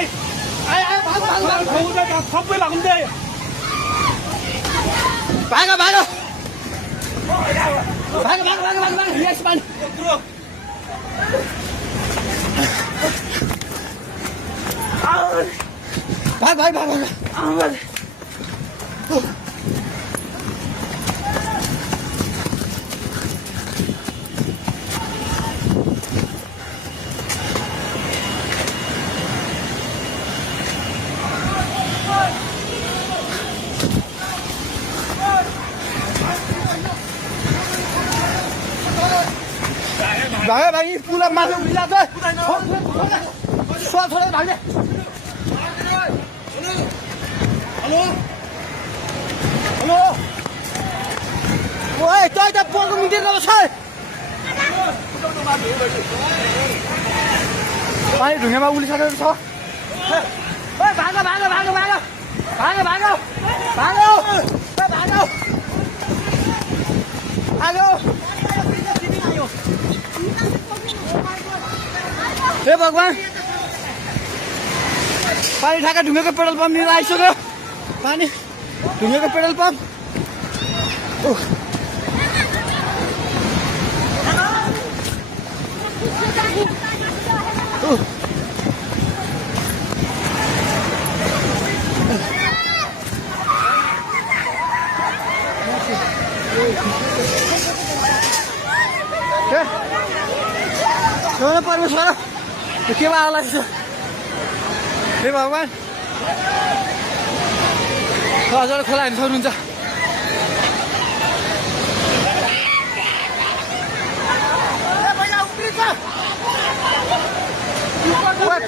भाइ सबै लाग्दै भागो भागो भागो भागो भागो भागो भागो यस पानी भाग भाग भाग भाग भागे भागी पुला माथि उभिला छ छोडे भागे हेलो हेलो ओए तै त पोको मिटेर छ पानी ढुङ्गामा उलिसकेको छ ओए भागो भागो भागो भागो भागो भागो भागो भागो भागो हे भगवान पानी ठाका ढुङ्गाको पेट्रोल पम्प लिएर आइसक्यो पानी ढुङ्गाको पेट्रोल पम्प परमेश्वर के आला हे भगवान हजुर खोला हेर्नु सक्नुहुन्छ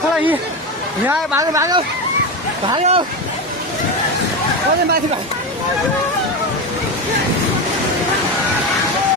खोला यहाँ भागो भागो भागो माथि भागो